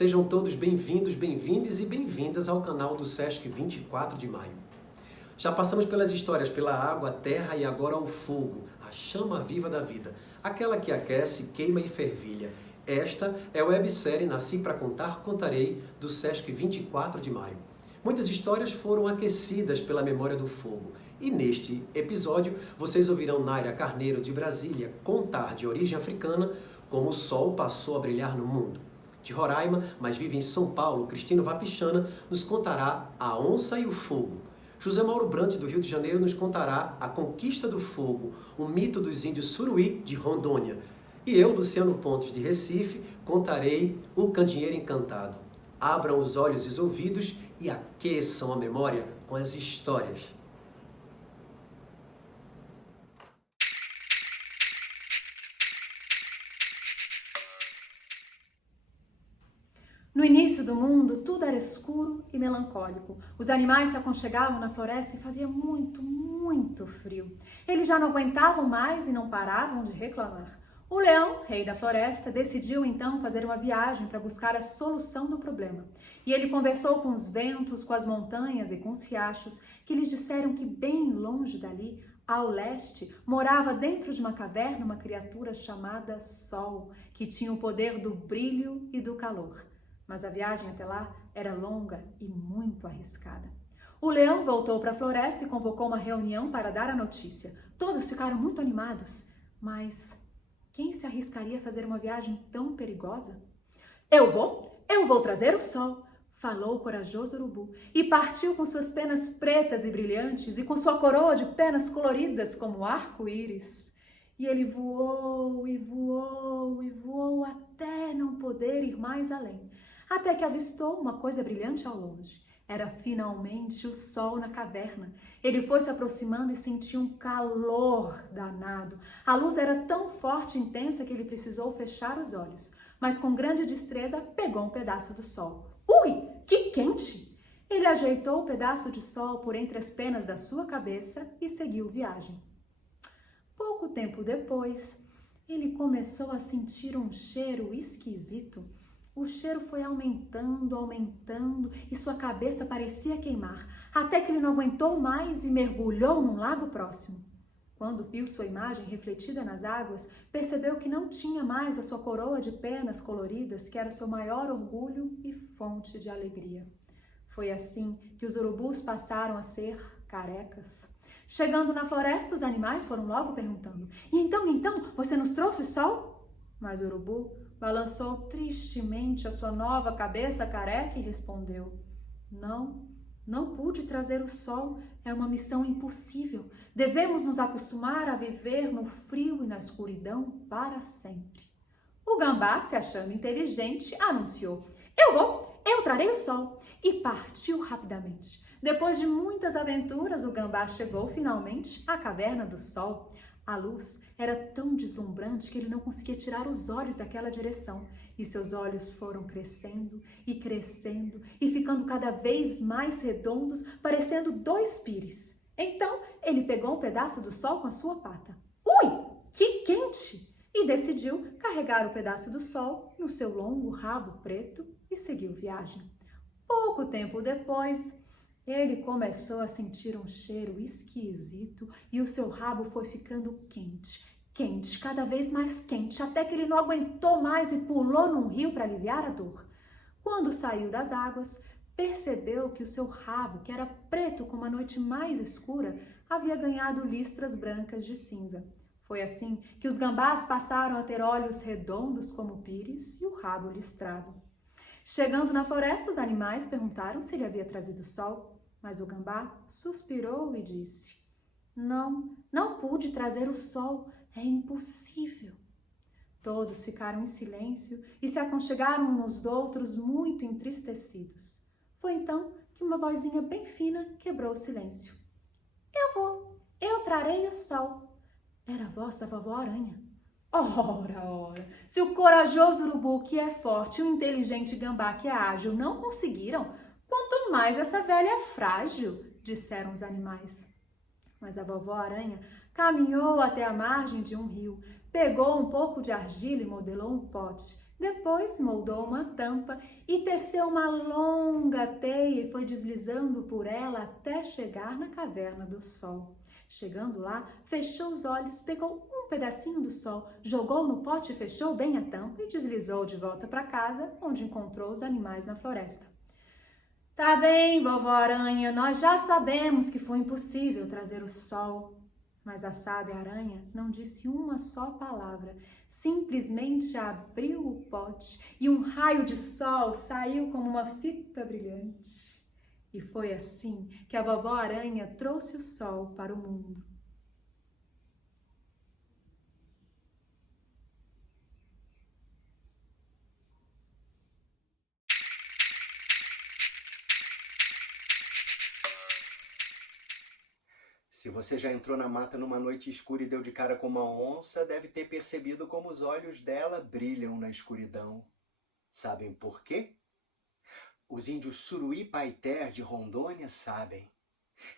Sejam todos bem-vindos, bem-vindes e bem-vindas ao canal do Sesc 24 de Maio. Já passamos pelas histórias pela água, a terra e agora o fogo, a chama viva da vida, aquela que aquece, queima e fervilha. Esta é a websérie Nasci para Contar, Contarei, do Sesc 24 de Maio. Muitas histórias foram aquecidas pela memória do fogo. E neste episódio, vocês ouvirão Naira Carneiro, de Brasília, contar de origem africana como o sol passou a brilhar no mundo. De Roraima, mas vive em São Paulo, Cristino Vapichana nos contará A Onça e o Fogo. José Mauro Brant, do Rio de Janeiro, nos contará A Conquista do Fogo, o mito dos índios Suruí, de Rondônia. E eu, Luciano Pontes, de Recife, contarei O Candinheiro Encantado. Abram os olhos e os ouvidos e aqueçam a memória com as histórias. No início do mundo, tudo era escuro e melancólico. Os animais se aconchegavam na floresta e fazia muito frio. Eles já não aguentavam mais e não paravam de reclamar. O leão, rei da floresta, decidiu então fazer uma viagem para buscar a solução do problema. E ele conversou com os ventos, com as montanhas e com os riachos, que lhes disseram que bem longe dali, ao leste, morava dentro de uma caverna uma criatura chamada Sol, que tinha o poder do brilho e do calor. Mas a viagem até lá era longa e muito arriscada. O leão voltou para a floresta e convocou uma reunião para dar a notícia. Todos ficaram muito animados, mas quem se arriscaria a fazer uma viagem tão perigosa? Eu vou trazer o sol, falou o corajoso urubu, e partiu com suas penas pretas e brilhantes e com sua coroa de penas coloridas como arco-íris. E ele voou e voou e voou até não poder ir mais além. Até que avistou uma coisa brilhante ao longe. Era finalmente o sol na caverna. Ele foi se aproximando e sentiu um calor danado. A luz era tão forte e intensa que ele precisou fechar os olhos. Mas com grande destreza pegou um pedaço do sol. Ui, que quente! Ele ajeitou o pedaço de sol por entre as penas da sua cabeça e seguiu viagem. Pouco tempo depois, ele começou a sentir um cheiro esquisito. O cheiro foi aumentando e sua cabeça parecia queimar, até que ele não aguentou mais e mergulhou num lago próximo. Quando viu sua imagem refletida nas águas, percebeu que não tinha mais a sua coroa de penas coloridas, que era seu maior orgulho e fonte de alegria. Foi assim que os urubus passaram a ser carecas. Chegando na floresta, os animais foram logo perguntando: E então, você nos trouxe sol? Mas o urubu balançou tristemente a sua nova cabeça careca e respondeu: Não pude trazer o sol, é uma missão impossível. Devemos nos acostumar a viver no frio e na escuridão para sempre. O gambá, se achando inteligente, anunciou: Eu trarei o sol, e partiu rapidamente. Depois de muitas aventuras, o gambá chegou finalmente à caverna do sol. A luz era tão deslumbrante que ele não conseguia tirar os olhos daquela direção, e seus olhos foram crescendo e ficando cada vez mais redondos, parecendo dois pires. Então, ele pegou um pedaço do sol com a sua pata. Ui, que quente! E decidiu carregar o pedaço do sol no seu longo rabo preto e seguiu viagem. Pouco tempo depois, ele começou a sentir um cheiro esquisito e o seu rabo foi ficando quente, cada vez mais quente, até que ele não aguentou mais e pulou num rio para aliviar a dor. Quando saiu das águas, percebeu que o seu rabo, que era preto como a noite mais escura, havia ganhado listras brancas de cinza. Foi assim que os gambás passaram a ter olhos redondos como pires e o rabo listrado. Chegando na floresta, os animais perguntaram se ele havia trazido sol, mas o gambá suspirou e disse: Não pude trazer o sol, é impossível. Todos ficaram em silêncio e se aconchegaram uns aos outros muito entristecidos. Foi então que uma vozinha bem fina quebrou o silêncio. Eu trarei o sol. Era a voz da vovó Aranha. Ora, se o corajoso urubu, que é forte, e o inteligente gambá, que é ágil, não conseguiram, quanto mais essa velha frágil, disseram os animais. Mas a vovó Aranha caminhou até a margem de um rio, pegou um pouco de argila e modelou um pote, Depois moldou uma tampa e teceu uma longa teia e foi deslizando por ela até chegar na caverna do sol. Chegando lá, fechou os olhos, pegou um pedacinho do sol, jogou no pote, fechou bem a tampa e deslizou de volta para casa, onde encontrou os animais na floresta. Tá bem, vovó Aranha, nós já sabemos que foi impossível trazer o sol. Mas a sábia aranha não disse uma só palavra, simplesmente abriu o pote e um raio de sol saiu como uma fita brilhante. E foi assim que a vovó aranha trouxe o sol para o mundo. Se você já entrou na mata numa noite escura e deu de cara com uma onça, deve ter percebido como os olhos dela brilham na escuridão. Sabem por quê? Os índios Suruí Paiter de Rondônia sabem.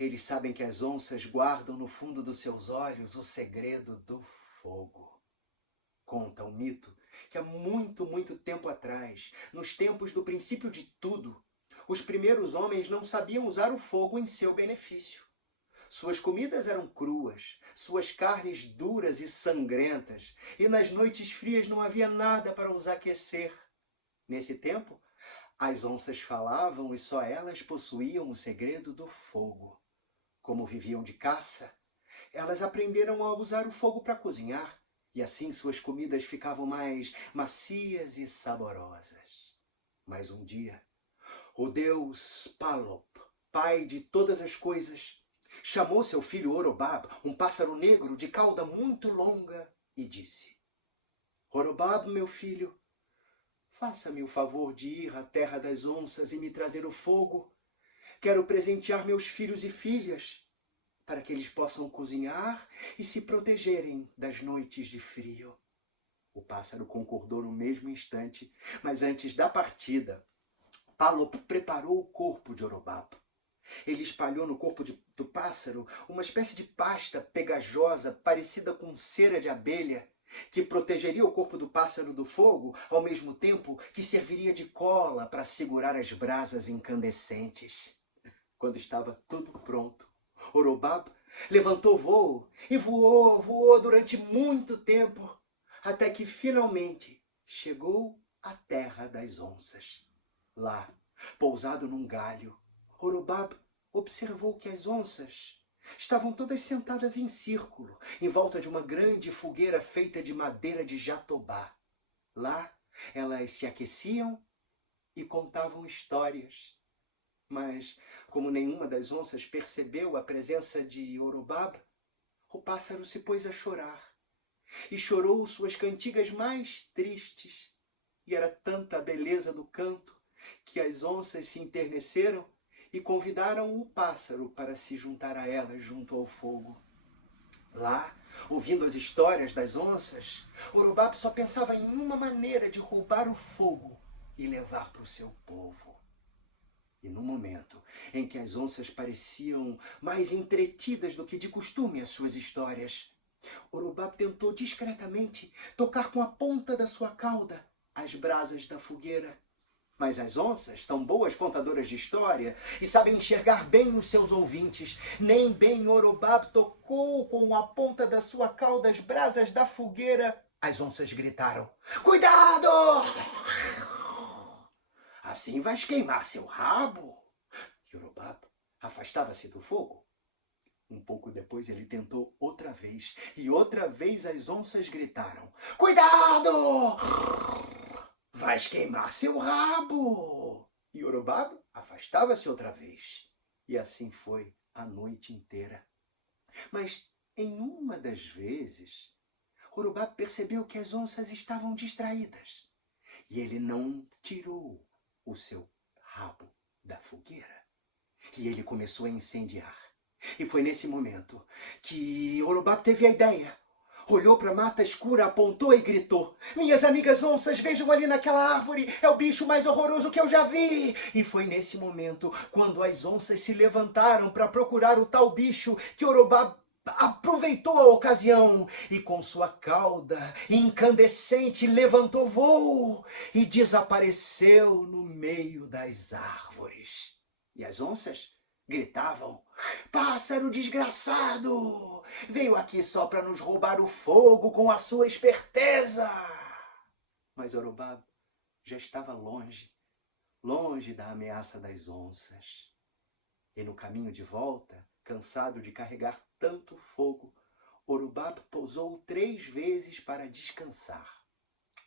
Eles sabem que as onças guardam no fundo dos seus olhos o segredo do fogo. Conta o mito que há muito, muito tempo atrás, nos tempos do princípio de tudo, os primeiros homens não sabiam usar o fogo em seu benefício. Suas comidas eram cruas, suas carnes duras e sangrentas, e nas noites frias não havia nada para os aquecer. Nesse tempo, as onças falavam e só elas possuíam o segredo do fogo. Como viviam de caça, elas aprenderam a usar o fogo para cozinhar, e assim suas comidas ficavam mais macias e saborosas. Mas um dia, o deus Palop, pai de todas as coisas, chamou seu filho Orobab, um pássaro negro de cauda muito longa, e disse: Orobab, meu filho, faça-me o favor de ir à terra das onças e me trazer o fogo. Quero presentear meus filhos e filhas, para que eles possam cozinhar e se protegerem das noites de frio. O pássaro concordou no mesmo instante, mas antes da partida, Palop preparou o corpo de Orobab. Ele espalhou no corpo do pássaro uma espécie de pasta pegajosa parecida com cera de abelha, que protegeria o corpo do pássaro do fogo, ao mesmo tempo que serviria de cola para segurar as brasas incandescentes. Quando estava tudo pronto, Orobab levantou voo e voou durante muito tempo, até que finalmente chegou à terra das onças. Lá, pousado num galho, Orobab observou que as onças estavam todas sentadas em círculo, em volta de uma grande fogueira feita de madeira de jatobá. Lá, elas se aqueciam e contavam histórias. Mas, como nenhuma das onças percebeu a presença de Orobab, o pássaro se pôs a chorar. E chorou suas cantigas mais tristes. E era tanta a beleza do canto que as onças se enterneceram e convidaram o pássaro para se juntar a elas junto ao fogo. Lá, ouvindo as histórias das onças, Orobab só pensava em uma maneira de roubar o fogo e levar para o seu povo. E no momento em que as onças pareciam mais entretidas do que de costume as suas histórias, Orobab tentou discretamente tocar com a ponta da sua cauda as brasas da fogueira. Mas as onças são boas contadoras de história e sabem enxergar bem os seus ouvintes. Nem bem Orobab tocou com a ponta da sua cauda as brasas da fogueira. As onças gritaram: Cuidado! Assim vais queimar seu rabo. E Orobab afastava-se do fogo. Um pouco depois ele tentou outra vez. E outra vez as onças gritaram: Cuidado! Vais queimar seu rabo! E Orobab afastava-se outra vez. E assim foi a noite inteira. Mas em uma das vezes, Orobab percebeu que as onças estavam distraídas. E ele não tirou o seu rabo da fogueira. E ele começou a incendiar. E foi nesse momento que Orobab teve a ideia. Olhou para a mata escura, apontou e gritou: Minhas amigas onças, vejam ali naquela árvore, é o bicho mais horroroso que eu já vi! E foi nesse momento, quando as onças se levantaram para procurar o tal bicho, que Orobab aproveitou a ocasião e com sua cauda incandescente levantou voo e desapareceu no meio das árvores. E as onças gritavam: "Pássaro desgraçado! Veio aqui só para nos roubar o fogo com a sua esperteza!" Mas Orobab já estava longe, longe da ameaça das onças. E no caminho de volta, cansado de carregar tanto fogo, Orobab pousou 3 vezes para descansar.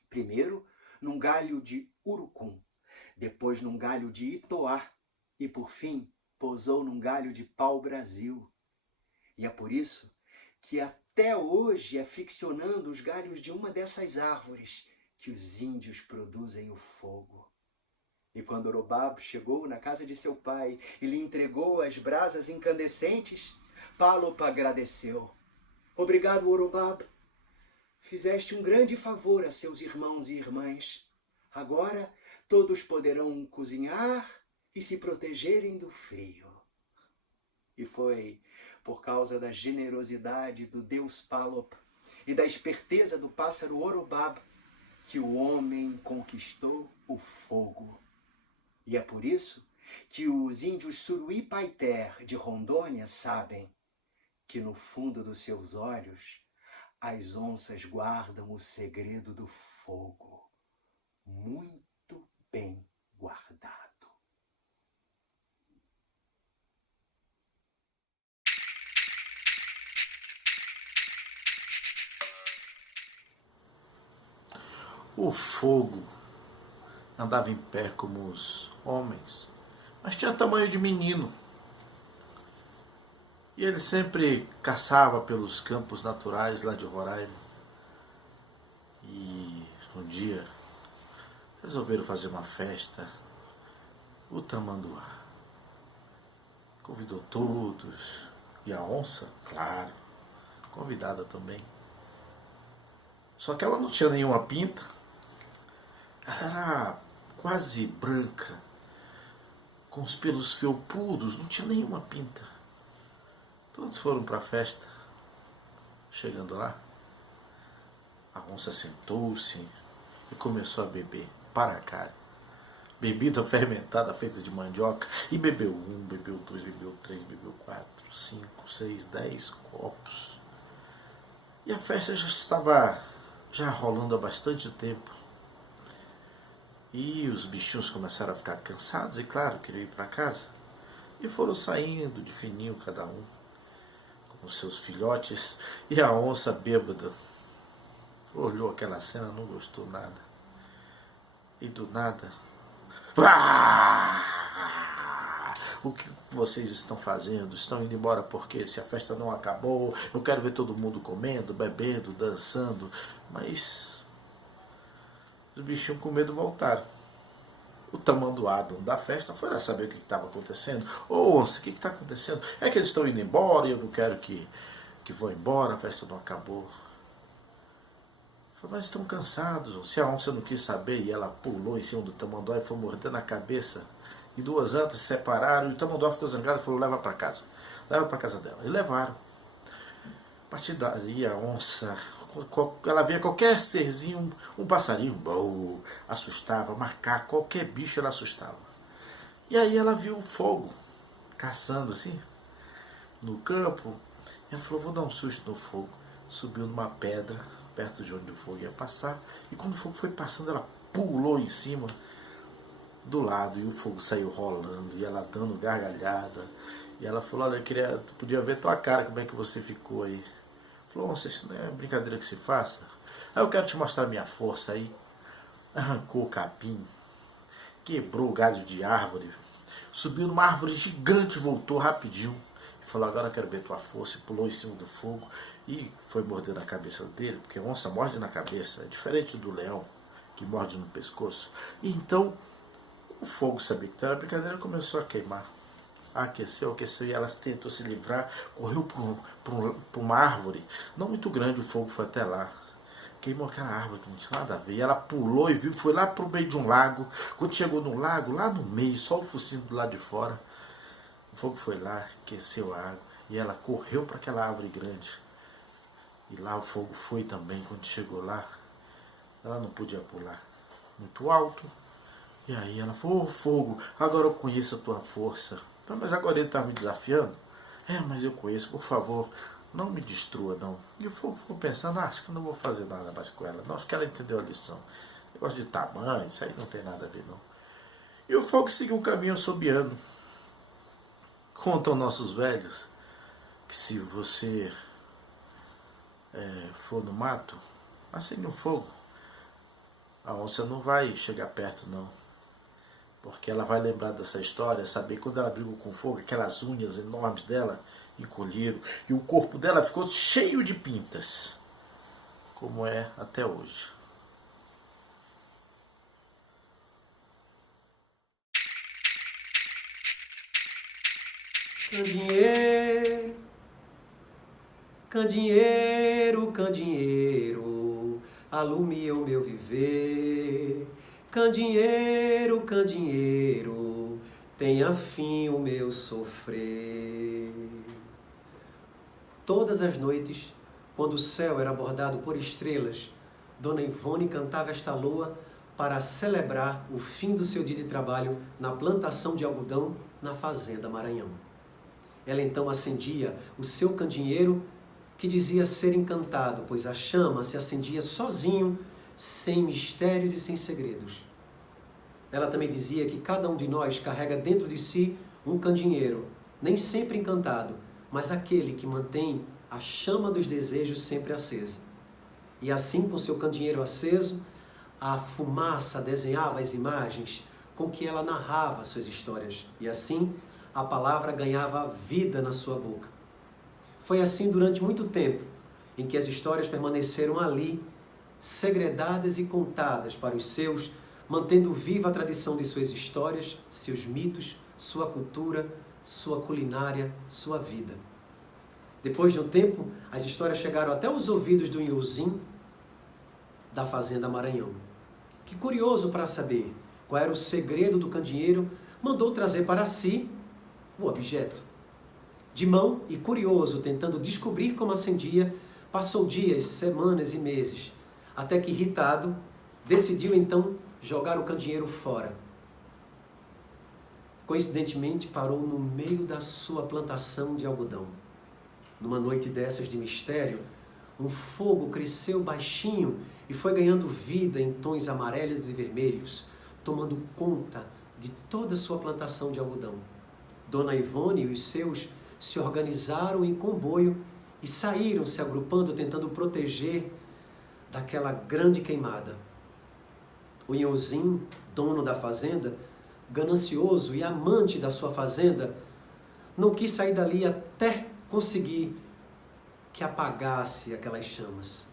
Primeiro num galho de urucum, depois num galho de itoá e, por fim, pousou num galho de pau-brasil. E é por isso que até hoje é ficcionando os galhos de uma dessas árvores que os índios produzem o fogo. E quando Orobab chegou na casa de seu pai e lhe entregou as brasas incandescentes, Pálop agradeceu. "Obrigado, Orobab. Fizeste um grande favor a seus irmãos e irmãs. Agora todos poderão cozinhar e se protegerem do frio." E foi por causa da generosidade do deus Pálop e da esperteza do pássaro Orobab que o homem conquistou o fogo. E é por isso que os índios Suruí-Paiter de Rondônia sabem que no fundo dos seus olhos as onças guardam o segredo do fogo, muito bem guardado. O fogo andava em pé como os homens, mas tinha tamanho de menino. E ele sempre caçava pelos campos naturais lá de Roraima. E um dia resolveram fazer uma festa, o tamanduá. Convidou todos, e a onça, claro, convidada também. Só que ela não tinha nenhuma pinta, ela era quase branca, com os pelos felpudos, não tinha nenhuma pinta. Todos foram para a festa. Chegando lá, a onça sentou-se e começou a beber para cá. Bebida fermentada feita de mandioca. E bebeu 1, bebeu 2, bebeu 3, bebeu 4, 5, 6, 10 copos. E a festa já estava rolando há bastante tempo. E os bichinhos começaram a ficar cansados e, claro, queriam ir para casa. E foram saindo de fininho cada um, com os seus filhotes. E a onça bêbada olhou aquela cena, não gostou nada. E do nada... O que vocês estão fazendo? Estão indo embora porque se a festa não acabou, eu quero ver todo mundo comendo, bebendo, dançando. Mas os bichinhos com medo voltaram. O tamanduá, dono da festa, foi lá saber o que estava acontecendo. Ô onça, o que está acontecendo? É que eles estão indo embora e eu não quero que vão embora, a festa não acabou. Mas estão cansados. Se a onça não quis saber e ela pulou em cima do tamanduá e foi mordendo a cabeça, e 2 antas se separaram, e o tamanduá ficou zangado e falou: leva para casa dela. E levaram. A partir daí a onça, ela via qualquer serzinho, um passarinho, assustava, macaco, qualquer bicho ela assustava. E aí ela viu o fogo caçando assim no campo, e ela falou: vou dar um susto no fogo. Subiu numa pedra perto de onde o fogo ia passar, e quando o fogo foi passando, ela pulou em cima do lado, e o fogo saiu rolando, e ela dando gargalhada, e ela falou: olha, tu podia ver tua cara, como é que você ficou aí. Falou: nossa, isso não é brincadeira que se faça. Aí eu quero te mostrar minha força. Aí arrancou o capim, quebrou o galho de árvore, subiu numa árvore gigante, voltou rapidinho, e falou: agora eu quero ver tua força, e pulou em cima do fogo, e foi morder na cabeça dele, porque a onça morde na cabeça, é diferente do leão, que morde no pescoço. E então, o fogo sabia que era brincadeira, começou a queimar. Aqueceu, e ela tentou se livrar, correu para uma árvore, não muito grande, o fogo foi até lá. Queimou aquela árvore que não tinha nada a ver. E ela pulou e viu, foi lá para o meio de um lago. Quando chegou no lago, lá no meio, só o focinho do lado de fora, o fogo foi lá, aqueceu a água. E ela correu para aquela árvore grande. E lá o fogo foi também. Quando chegou lá, ela não podia pular muito alto. E aí ela falou: "Ô fogo, agora eu conheço a tua força." Mas agora ele está me desafiando? Mas eu conheço, por favor, não me destrua não. E o fogo ficou pensando: acho que eu não vou fazer nada mais com ela. Não, acho que ela entendeu a lição. Negócio de tamanho, isso aí não tem nada a ver não. E o fogo seguiu um caminho assobiando. Contam nossos velhos que se você for no mato, acende um fogo. A onça não vai chegar perto não. Porque ela vai lembrar dessa história, saber quando ela brigou com fogo, aquelas unhas enormes dela encolheram. E o corpo dela ficou cheio de pintas. Como é até hoje. Candinheiro, candinheiro, candinheiro, alumia o meu viver. Candinheiro, candinheiro, tenha fim o meu sofrer. Todas as noites, quando o céu era bordado por estrelas, Dona Ivone cantava esta loa para celebrar o fim do seu dia de trabalho na plantação de algodão na Fazenda Maranhão. Ela então acendia o seu candinheiro, que dizia ser encantado, pois a chama se acendia sozinho, sem mistérios e sem segredos. Ela também dizia que cada um de nós carrega dentro de si um candinheiro, nem sempre encantado, mas aquele que mantém a chama dos desejos sempre acesa. E assim, com seu candinheiro aceso, a fumaça desenhava as imagens com que ela narrava suas histórias. E assim, a palavra ganhava vida na sua boca. Foi assim durante muito tempo, em que as histórias permaneceram ali, segredadas e contadas para os seus, mantendo viva a tradição de suas histórias, seus mitos, sua cultura, sua culinária, sua vida. Depois de um tempo, as histórias chegaram até os ouvidos do Inhozinho da Fazenda Maranhão, que, curioso para saber qual era o segredo do candinheiro, mandou trazer para si o objeto. De mão e curioso, tentando descobrir como acendia, passou dias, semanas e meses, até que, irritado, decidiu então jogar o candinheiro fora. Coincidentemente, parou no meio da sua plantação de algodão. Numa noite dessas de mistério, um fogo cresceu baixinho e foi ganhando vida em tons amarelos e vermelhos, tomando conta de toda a sua plantação de algodão. Dona Ivone e os seus se organizaram em comboio e saíram se agrupando, tentando proteger daquela grande queimada. O Inhozinho, dono da fazenda, ganancioso e amante da sua fazenda, não quis sair dali até conseguir que apagasse aquelas chamas.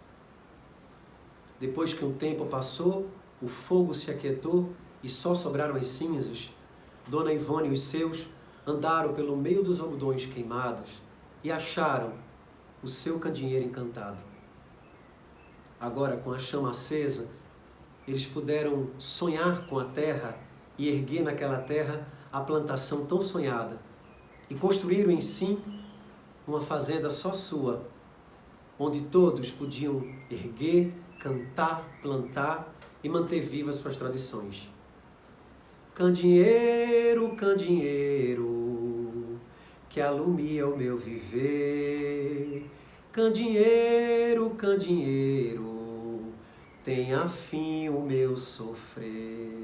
Depois que um tempo passou, o fogo se aquietou e só sobraram as cinzas, Dona Ivone e os seus andaram pelo meio dos algodões queimados e acharam o seu candinheiro encantado. Agora, com a chama acesa, eles puderam sonhar com a terra e erguer naquela terra a plantação tão sonhada. E construíram em si uma fazenda só sua, onde todos podiam erguer, cantar, plantar e manter vivas suas tradições. Candinheiro, candinheiro, que alumia o meu viver. Candinheiro, candinheiro, tenha fim o meu sofrer.